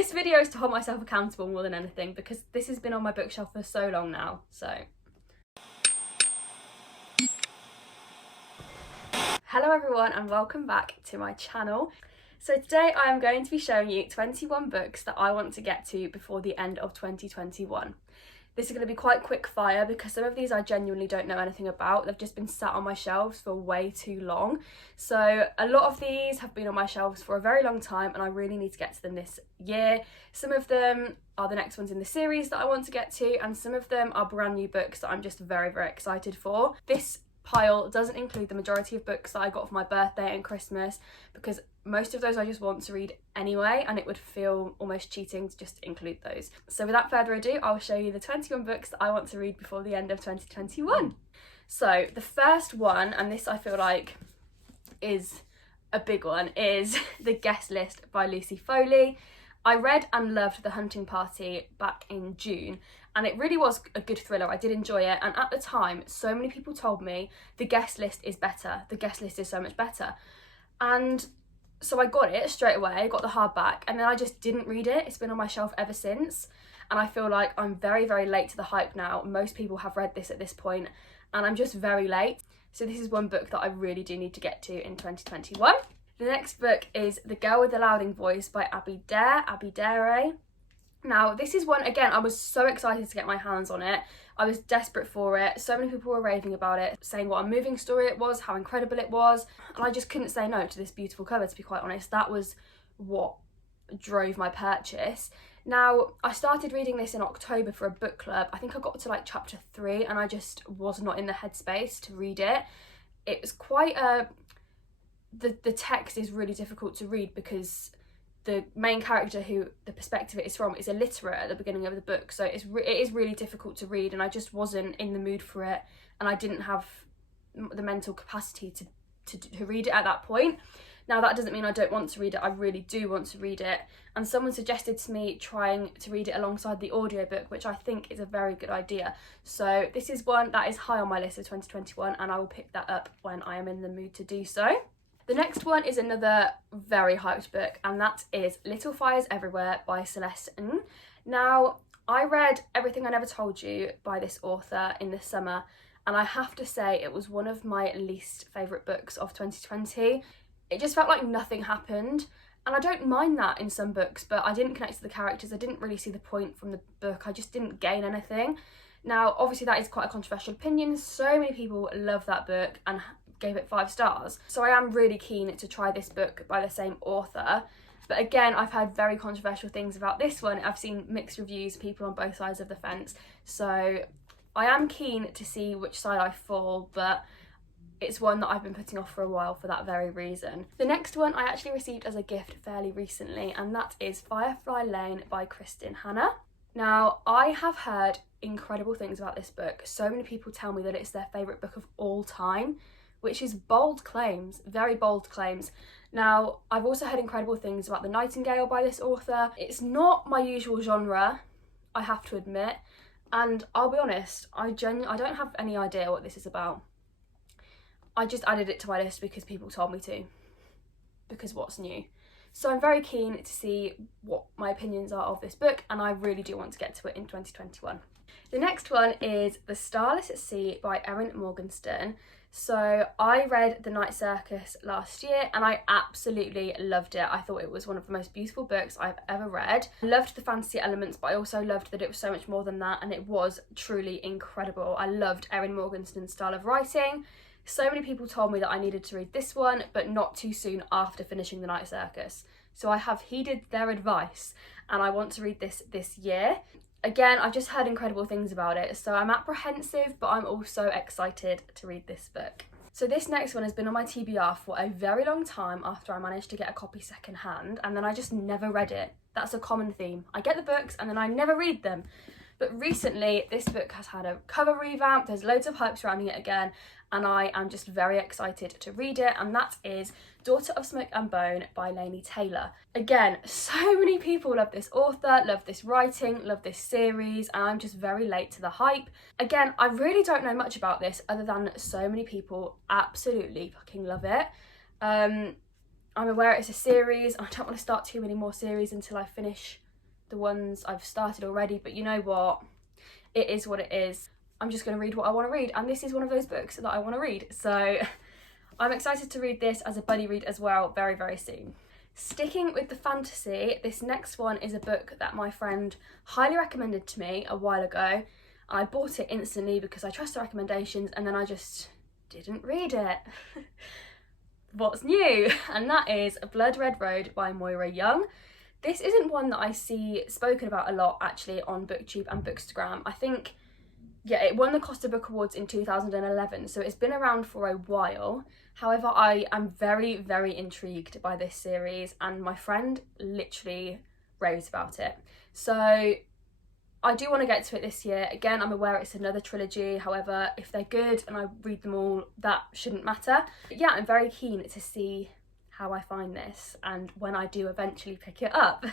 This video is to hold myself accountable more than anything, because this has been on my bookshelf for so long now, so. Hello everyone and welcome back to my channel. So today I am going to be showing you 21 books that I want to get to before the end of 2021. This is going to be quite quick fire because some of these I genuinely don't know anything about. They've just been sat on my shelves for way too long. So a lot of these have been on my shelves for a very long time and I really need to get to them this year. Some of them are the next ones in the series that I want to get to, and some of them are brand new books that I'm just very, very excited for. This pile doesn't include the majority of books that I got for my birthday and Christmas, because most of those I just want to read anyway and it would feel almost cheating to just include those. So without further ado, I'll show you the 21 books that I want to read before the end of 2021. So the first one, and this I feel like is a big one, is The Guest List by Lucy Foley. I read and loved The Hunting Party back in June, and it really was a good thriller. I did enjoy it, and at the time so many people told me The Guest List is better, The Guest List is so much better. And so I got it straight away, got the hardback, and then I just didn't read it. It's been on my shelf ever since, and I feel like I'm very, very late to the hype now. Most people have read this at this point and I'm just very late. So this is one book that I really do need to get to in 2021. The next book is The Girl with the Louding Voice by Abby Dare. Now this is one, again, I was so excited to get my hands on it. I was desperate for it. So many people were raving about it, saying what a moving story it was, how incredible it was, and I just couldn't say no to this beautiful cover, to be quite honest. That was what drove my purchase. Now, I started reading this in October for a book club. I think I got to like chapter 3 and I just was not in the headspace to read it. It was quite the text is really difficult to read because the main character, who the perspective it is from, is illiterate at the beginning of the book, so it is really difficult to read, and I just wasn't in the mood for it, and I didn't have the mental capacity to read it at that point. Now that doesn't mean I don't want to read it. I really do want to read it, and someone suggested to me trying to read it alongside the audiobook, which I think is a very good idea. So this is one that is high on my list of 2021, and I will pick that up when I am in the mood to do so. The next one is another very hyped book, and that is Little Fires Everywhere by Celeste Ng. Now, I read Everything I Never Told You by this author in the summer, and I have to say it was one of my least favourite books of 2020. It just felt like nothing happened, and I don't mind that in some books, but I didn't connect to the characters. I didn't really see the point from the book. I just didn't gain anything. Now, obviously that is quite a controversial opinion. So many people love that book and gave it 5 stars. So I am really keen to try this book by the same author. But again, I've heard very controversial things about this one. I've seen mixed reviews, people on both sides of the fence. So I am keen to see which side I fall, but it's one that I've been putting off for a while for that very reason. The next one I actually received as a gift fairly recently, and that is Firefly Lane by Kristin Hannah. Now, I have heard incredible things about this book. So many people tell me that it's their favourite book of all time, which is bold claims, very bold claims. Now, I've also heard incredible things about The Nightingale by this author. It's not my usual genre, I have to admit, and I'll be honest, I don't have any idea what this is about. I just added it to my list because people told me to, because what's new? So I'm very keen to see what my opinions are of this book, and I really do want to get to it in 2021. The next one is The Starless at Sea by Erin Morgenstern. So I read The Night Circus last year and I absolutely loved it. I thought it was one of the most beautiful books I've ever read. I loved the fantasy elements, but I also loved that it was so much more than that, and it was truly incredible. I loved Erin Morgenstern's style of writing. So many people told me that I needed to read this one, but not too soon after finishing The Night Circus. So I have heeded their advice and I want to read this year. Again, I've just heard incredible things about it, so I'm apprehensive, but I'm also excited to read this book. So this next one has been on my TBR for a very long time after I managed to get a copy secondhand, and then I just never read it. That's a common theme. I get the books and then I never read them. But recently, this book has had a cover revamp, there's loads of hype surrounding it again, and I am just very excited to read it, and that is Daughter of Smoke and Bone by Laini Taylor. Again, so many people love this author, love this writing, love this series, and I'm just very late to the hype. Again, I really don't know much about this other than so many people absolutely fucking love it. I'm aware it's a series, and I don't want to start too many more series until I finish the ones I've started already, but you know what? It is what it is. I'm just going to read what I want to read, and this is one of those books that I want to read. So I'm excited to read this as a buddy read as well very, very soon. Sticking with the fantasy, this next one is a book that my friend highly recommended to me a while ago. I bought it instantly because I trust the recommendations, and then I just didn't read it. What's new? And that is Blood Red Road by Moira Young. This isn't one that I see spoken about a lot actually on BookTube and Bookstagram. I think, yeah, it won the Costa Book Awards in 2011, so it's been around for a while. However, I am very, very intrigued by this series, and my friend literally raves about it. So I do want to get to it this year. Again, I'm aware it's another trilogy. However, if they're good and I read them all, that shouldn't matter. But yeah, I'm very keen to see how I find this and when I do eventually pick it up.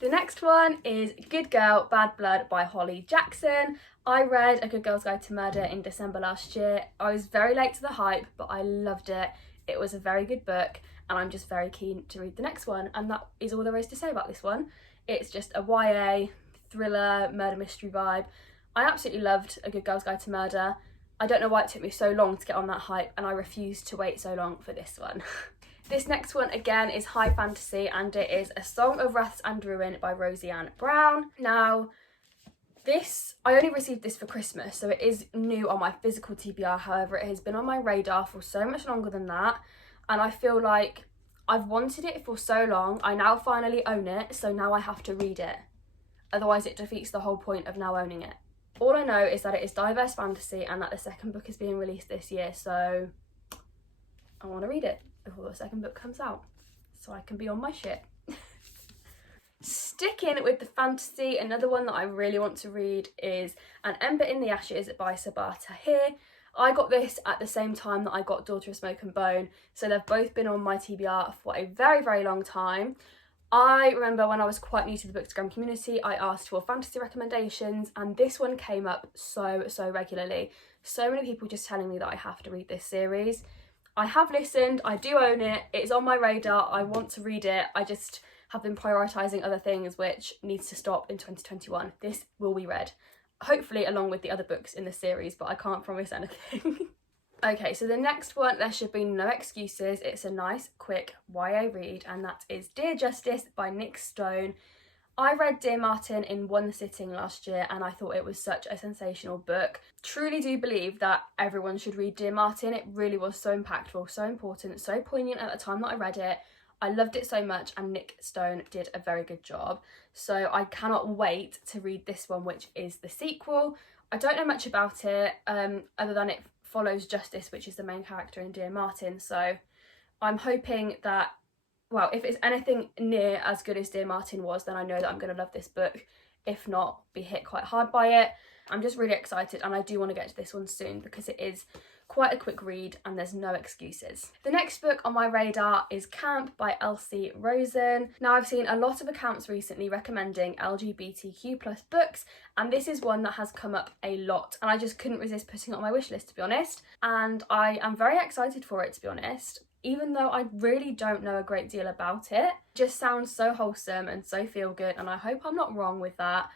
The next one is Good Girl, Bad Blood by Holly Jackson. I read A Good Girl's Guide to Murder in December last year. I was very late to the hype, but I loved it. It was a very good book, and I'm just very keen to read the next one, and that is all there is to say about this one. It's just a YA thriller murder mystery vibe. I absolutely loved A Good Girl's Guide to Murder. I don't know why it took me so long to get on that hype, and I refused to wait so long for this one. This next one again is high fantasy, and it is A Song of Wrath and Ruin by Roseanne Brown. Now, I only received this for Christmas, so it is new on my physical TBR. However, it has been on my radar for so much longer than that, and I feel like I've wanted it for so long. I now finally own it, so now I have to read it. Otherwise, it defeats the whole point of now owning it. All I know is that it is diverse fantasy and that the second book is being released this year, so I want to read it before the second book comes out so I can be on my shit. Sticking with the fantasy, another one that I really want to read is An Ember in the Ashes by Sabaa Tahir. I got this at the same time that I got Daughter of Smoke and Bone, so they've both been on my TBR for a very, very long time. I remember when I was quite new to the Bookstagram community, I asked for fantasy recommendations, and this one came up so regularly. So many people just telling me that I have to read this series. I have listened, I do own it, it's on my radar, I want to read it. I just have been prioritising other things, which needs to stop in 2021. This will be read, hopefully along with the other books in the series, but I can't promise anything. Okay, so the next one, there should be no excuses. It's a nice, quick YA read, and that is Dear Justice by Nick Stone. I read Dear Martin in one sitting last year, and I thought it was such a sensational book. Truly do believe that everyone should read Dear Martin. It really was so impactful, so important, so poignant at the time that I read it. I loved it so much, and Nick Stone did a very good job. So I cannot wait to read this one, which is the sequel. I don't know much about it, other than it follows Justice, which is the main character in Dear Martin. So I'm hoping that, well, if it's anything near as good as Dear Martin was, then I know that I'm going to love this book. If not, be hit quite hard by it. I'm just really excited, and I do want to get to this one soon because it is quite a quick read and there's no excuses. The next book on my radar is Camp by Elsie Rosen. Now, I've seen a lot of accounts recently recommending LGBTQ+ books, and this is one that has come up a lot, and I just couldn't resist putting it on my wish list, to be honest. And I am very excited for it, to be honest, even though I really don't know a great deal about it. It just sounds so wholesome and so feel good, and I hope I'm not wrong with that.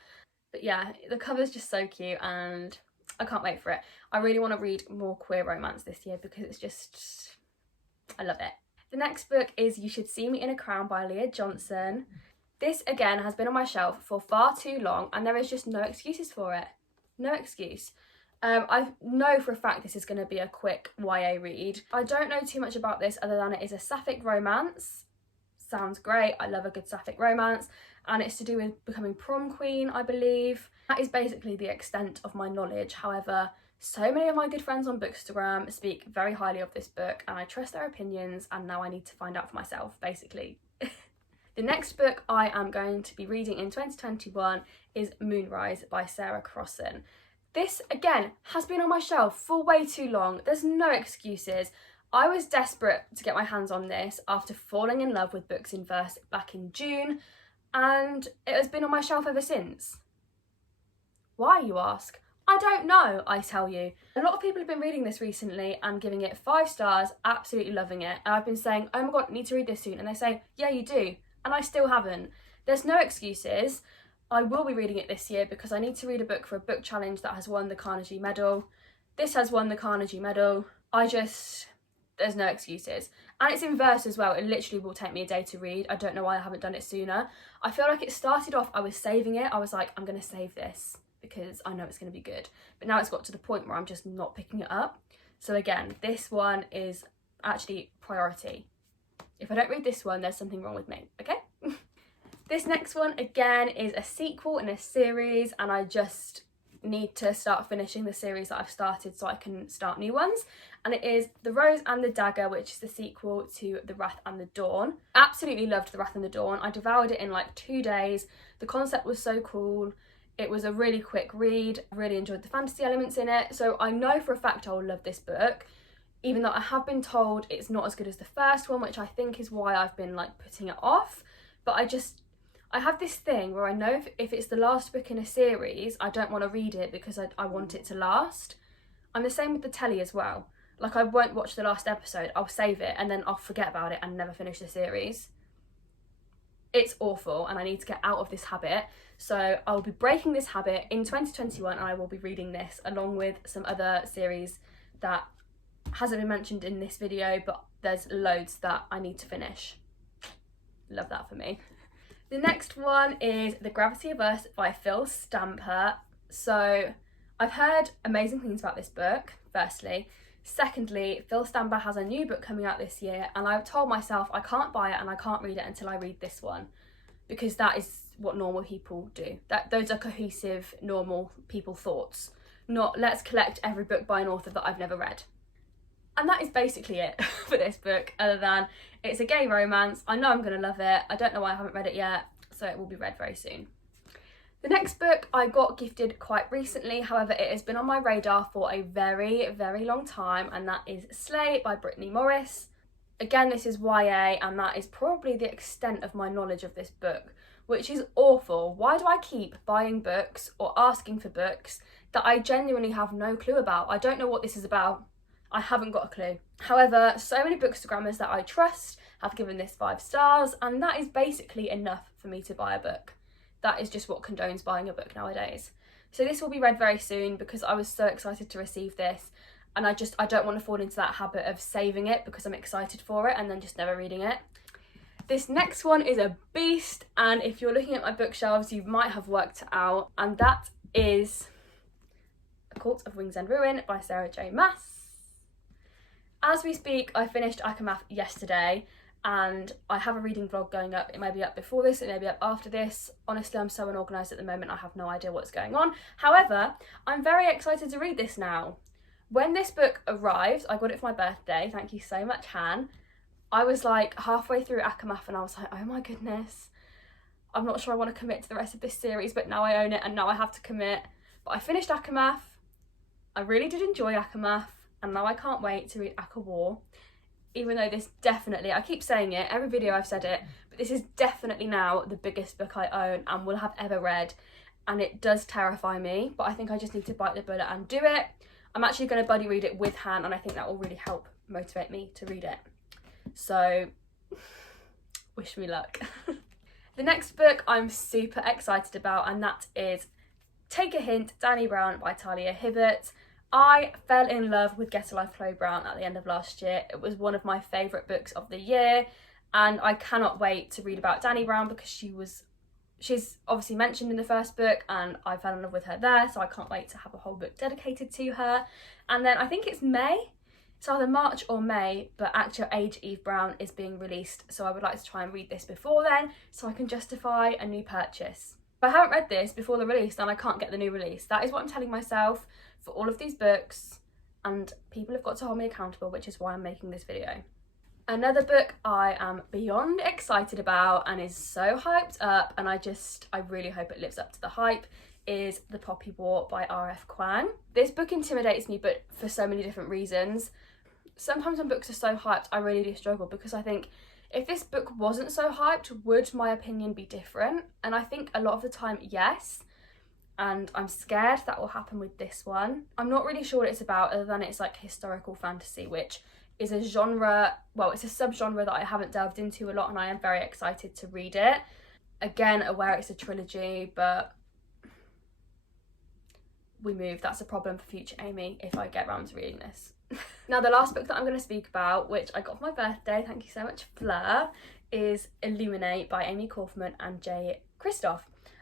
But yeah, the cover's just so cute and I can't wait for it. I really want to read more queer romance this year because it's just, I love it. The next book is You Should See Me in a Crown by Leah Johnson. This again has been on my shelf for far too long, and there is just no excuses for it. No excuse. I know for a fact this is going to be a quick YA read. I don't know too much about this other than it is a sapphic romance. Sounds great. I love a good sapphic romance. And it's to do with becoming prom queen, I believe. That is basically the extent of my knowledge. However, so many of my good friends on Bookstagram speak very highly of this book, and I trust their opinions, and now I need to find out for myself, basically. The next book I am going to be reading in 2021 is Moonrise by Sarah Crossan. This, again, has been on my shelf for way too long. There's no excuses. I was desperate to get my hands on this after falling in love with books in verse back in June, and it has been on my shelf ever since. Why, you ask? I don't know, I tell you. A lot of people have been reading this recently and giving it 5 stars, absolutely loving it. And I've been saying, oh my god, I need to read this soon. And they say, yeah, you do. And I still haven't. There's no excuses. I will be reading it this year because I need to read a book for a book challenge that has won the Carnegie Medal. This has won the Carnegie Medal. There's no excuses. And it's in verse as well. It literally will take me a day to read. I don't know why I haven't done it sooner. I feel like it started off, I was saving it. I was like, I'm going to save this because I know it's going to be good. But now it's got to the point where I'm just not picking it up. So again, this one is actually priority. If I don't read this one, there's something wrong with me, okay? This next one, again, is a sequel in a series, and I just need to start finishing the series that I've started so I can start new ones. And it is The Rose and the Dagger, which is the sequel to The Wrath and the Dawn. Absolutely loved The Wrath and the Dawn. I devoured it in like 2 days. The concept was so cool. It was a really quick read. I really enjoyed the fantasy elements in it. So I know for a fact I will love this book, even though I have been told it's not as good as the first one, which I think is why I've been like putting it off. But I have this thing where I know if it's the last book in a series, I don't want to read it because I want it to last. I'm the same with the telly as well. Like, I won't watch the last episode, I'll save it and then I'll forget about it and never finish the series. It's awful and I need to get out of this habit. So I'll be breaking this habit in 2021 and I will be reading this along with some other series that hasn't been mentioned in this video, but there's loads that I need to finish. Love that for me. The next one is The Gravity of Us by Phil Stamper. So I've heard amazing things about this book, firstly. Secondly, Phil Stamper has a new book coming out this year and I've told myself I can't buy it and I can't read it until I read this one, because that is what normal people do. Those are cohesive, normal people thoughts, not let's collect every book by an author that I've never read. And that is basically it for this book, other than it's a gay romance. I know I'm going to love it. I don't know why I haven't read it yet, so it will be read very soon. The next book I got gifted quite recently, however it has been on my radar for a very, very long time, and that is Slay by Brittany Morris. Again, this is YA, and that is probably the extent of my knowledge of this book, which is awful. Why do I keep buying books or asking for books that I genuinely have no clue about? I don't know what this is about. I haven't got a clue. However, so many bookstagrammers that I trust have given this 5 stars, and that is basically enough for me to buy a book. That is just what condones buying a book nowadays. So this will be read very soon because I was so excited to receive this, and I don't want to fall into that habit of saving it because I'm excited for it and then just never reading it. This next one is a beast, and if you're looking at my bookshelves you might have worked it out, and that is A Court of Wings and Ruin by Sarah J Maas. As we speak, I finished Akamath yesterday and I have a reading vlog going up. It may be up before this, it may be up after this. Honestly, I'm so unorganised at the moment, I have no idea what's going on. However, I'm very excited to read this now. When this book arrived, I got it for my birthday, thank you so much, Han. I was like halfway through Akamath and I was like, oh my goodness, I'm not sure I want to commit to the rest of this series, but now I own it and now I have to commit. But I finished Akamath, I really did enjoy Akamath, and now I can't wait to read Akawar. Even though this definitely, I keep saying it, every video I've said it, but this is definitely now the biggest book I own and will have ever read, and it does terrify me, but I think I just need to bite the bullet and do it. I'm actually going to buddy read it with Han, and I think that will really help motivate me to read it. So, wish me luck. The next book I'm super excited about, and that is Take a Hint, Danny Brown by Talia Hibbert. I fell in love with Get a Life Chloe Brown at the end of last year. It was one of my favourite books of the year, and I cannot wait to read about Danny Brown because she's obviously mentioned in the first book and I fell in love with her there, so I can't wait to have a whole book dedicated to her. And then I think it's May, it's either March or May, but Act Your Age Eve Brown is being released, so I would like to try and read this before then so I can justify a new purchase. If I haven't read this before the release, then I can't get the new release. That is what I'm telling myself for all of these books, and people have got to hold me accountable, which is why I'm making this video. Another book I am beyond excited about and is so hyped up, and I really hope it lives up to the hype, is The Poppy War by R.F. Kuang. This book intimidates me, but for so many different reasons. Sometimes when books are so hyped, I really do struggle because I think if this book wasn't so hyped, would my opinion be different? And I think a lot of the time, yes. And I'm scared that will happen with this one. I'm not really sure what it's about other than it's like historical fantasy, which is a genre, well, it's a subgenre that I haven't delved into a lot, and I am very excited to read it. Again, aware it's a trilogy, but we move. That's a problem for future Amie if I get around to reading this. Now, the last book that I'm going to speak about, which I got for my birthday, thank you so much, Fleur, is Illuminate by Amy Kaufman and Jay Kristoff.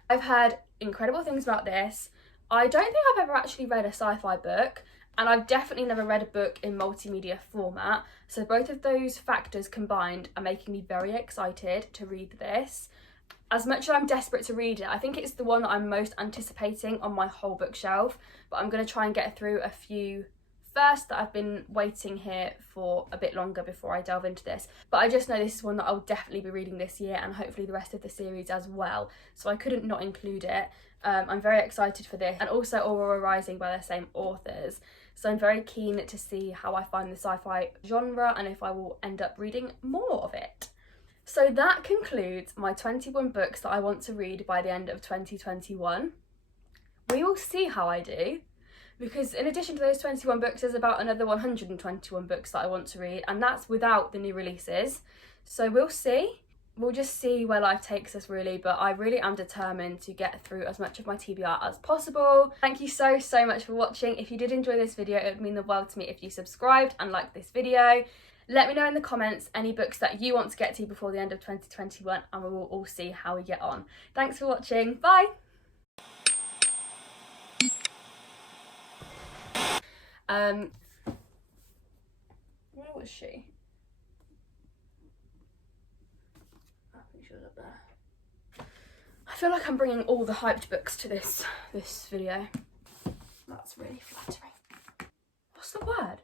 I've heard incredible things about this. I don't think I've ever actually read a sci-fi book, and I've definitely never read a book in multimedia format, so both of those factors combined are making me very excited to read this. As much as I'm desperate to read it, I think it's the one that I'm most anticipating on my whole bookshelf, but I'm going to try and get through a few first that I've been waiting here for a bit longer before I delve into this. But I just know this is one that I'll definitely be reading this year, and hopefully the rest of the series as well, so I couldn't not include it. I'm very excited for this, and also Aurora Rising by the same authors, so I'm very keen to see how I find the sci-fi genre and if I will end up reading more of it. So that concludes my 21 books that I want to read by the end of 2021. We will see how I do, because in addition to those 21 books, there's about another 121 books that I want to read, and that's without the new releases. So we'll see. We'll just see where life takes us, really, but I really am determined to get through as much of my TBR as possible. Thank you so much for watching. If you did enjoy this video, it would mean the world to me if you subscribed and liked this video. Let me know in the comments any books that you want to get to before the end of 2021, and we will all see how we get on. Thanks for watching. Bye! Where was she? I think she was up there. I feel like I'm bringing all the hyped books to this video. That's really flattering. What's the word?